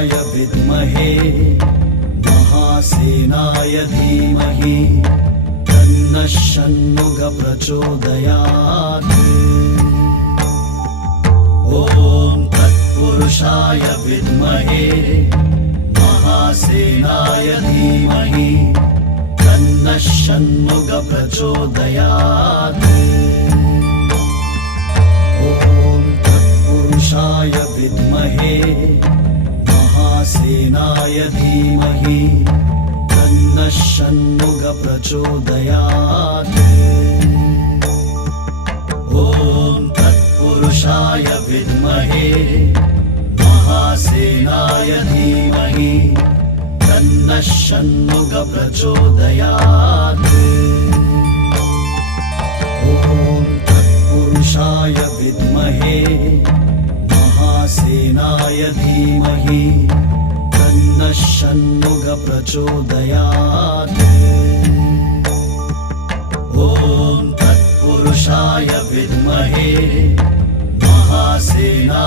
तत्पुरुषाय विद्महे महासेनाय धीमहि तन्नः षण्मुखः प्रचोदयात्। ॐ तत्पुरुषाय विद्महे महासेनाय धीमहि तन्नः षण्मुखः प्रचोदयात्। ॐ तत्पुरुषाय विद्महे महासेनाय धीमहि तन्नः षण्मुखः प्रचोदयात्। ॐ तत्पुरुषाय विद्महे महासेनाय धीमहि तन्नः षण्मुखः प्रचोदयात्। ॐ तत्पुरुषाय विद्महे महासेनाय धीमहि तन्नः षण्मुखः प्रचोदयात्। ॐ तत्पुरुषाय विद्महे महासेनाय